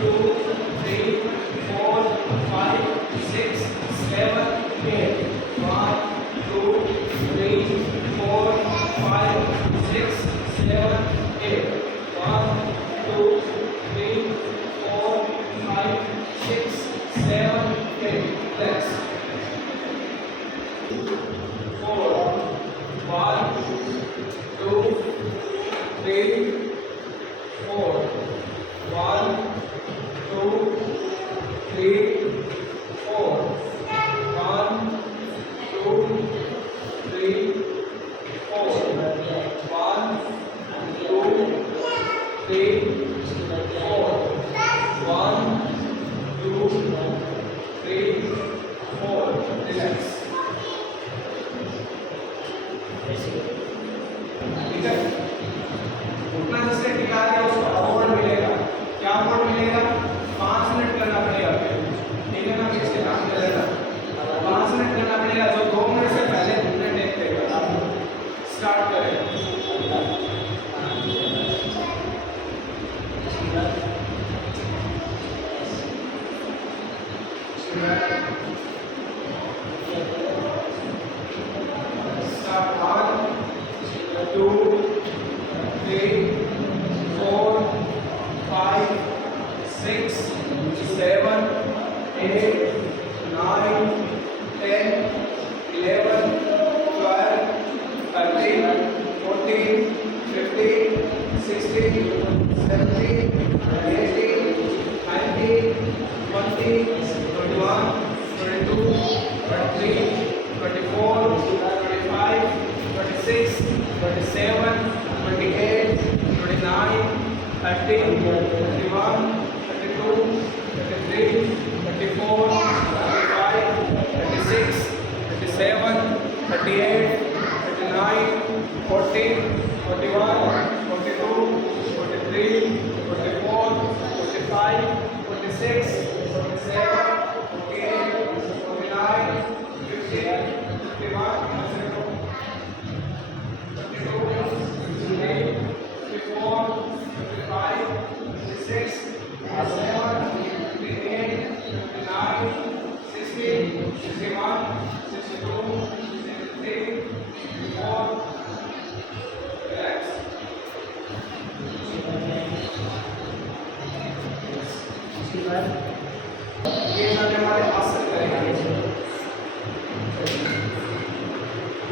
2, 3, 4, 5, 6, 7, 8. 1, 2, 3, 4, 5, 6, 7, 8. 1, 2, 3, 4, 5, 6, 7, 8. Next. 4. 1, 2, 3, 4. 1, 2, 3, 4. 1, 2, 3, 4. 1, 2, 3, 4. 1, 2, 3, 4. Relax. ठीक है, उतना जिससे टिका है उसको अवार्ड मिलेगा। क्या अवार्ड मिलेगा? 5 मिनट करना पड़ेगा। ठीक है ना, इसके नाम ले लेना। 5 मिनट करना पड़ेगा। जो 2 मिनट से पहले तुमने टेक लेगा। स्टार्ट करें। Start 1, 2, 3, 4, 5, 6, 7, 8, 9, 10, 11, 12, 13, 14, 15, 16, 17, 18, 19, 20, 21, 22, 23, 24, 25, 26, 27, 28, 29, 30, 31, 32, 33, 34, 35, 36, 37, 38, 39, 40, 41, 42, 43, 44, 45, 46, 47, 48, 49, 50, 51, ये जाने वाले असर करेगा।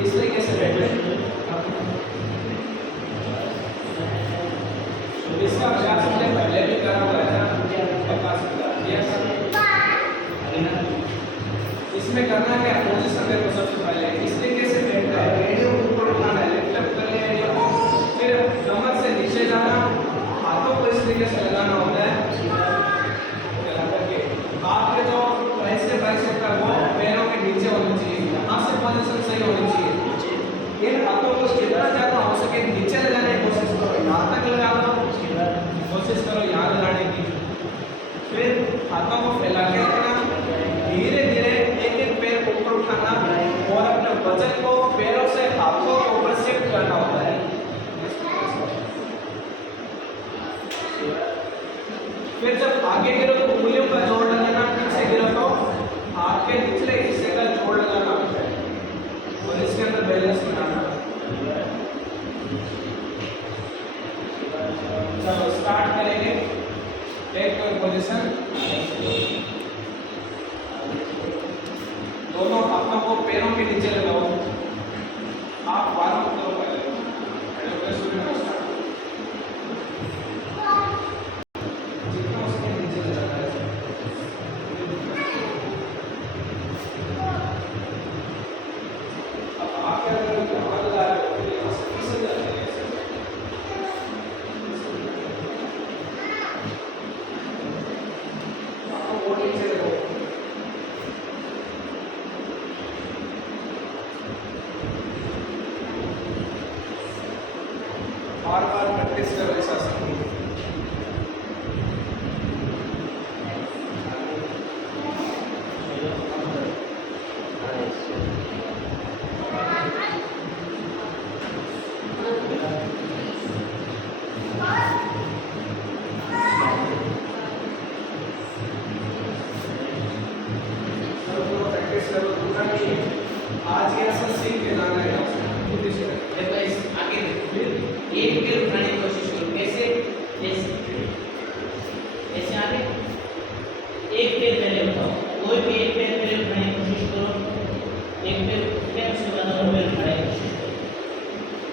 इस तरीके से बैठे इसका अभ्यास हमने पहले भी करा हुआ है ना, इसमें करना क्या, पोजीशन देखो सबसे पहले इस तरीके से बैठना है, रेडियो को ऊपर उठाना है, लेफ्ट कर लिया रेडियो को, फिर कमर से नीचे जाना, हाथों को इस तरीके से लगाना होता है, आपके जो ऐसे बाइसेप का वो पैरों के नीचे होनी चाहिए, यहाँ से पोजीशन सही होनी चाहिए। इन हाथों को जितना ज़्यादा हो सके नीचे लगाने की कोशिश करो, यहाँ तक लगा दो, कोशिश करो यहाँ लगाने की। फिर हाथों को फैला के रखना, धीरे धीरे एक एक पैर को ऊपर उठाना और अपने वजन को पैरों से हाथों के ऊपर शिफ्ट करना होता है। फिर जब आगे गिरो तो उंगलियों का जोड़ लगाना, पीछे गिरो तो हाथ के निचले हिस्से का जोड़ लगाना होता है और इसके अंदर बैलेंस बनाना। चलो स्टार्ट करेंगे। Take your position. दोनों हाथों को पैरों के नीचे लगाओ। आप वार्म अप करो पहले। एक पैर पहले उठाओ, कोई भी एक पैर पहले उठाने की कोशिश करो, एक पैर उठ के उसके बाद दोनों पैर उठाने की कोशिश करो।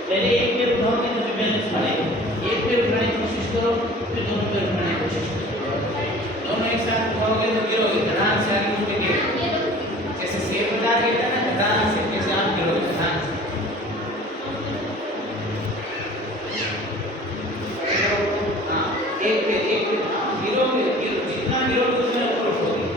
पहले एक पैर उठाओगे तो फिर बैलेंस बढ़ेगा, एक पैर उठाने की कोशिश करो, फिर दोनों पैर उठाने की कोशिश करो। दोनों एक साथ उठाओगे तो गिरोगे, धड़ाम से आगे उठ के गिरोगे। जैसे शेर बजा देता है ना, धड़ाम से जैसे आप गिरोगे धड़ाम से। हाँ, एक पैर गिरोगे, जितना गिरोगे उतना ऊपर उठोगे।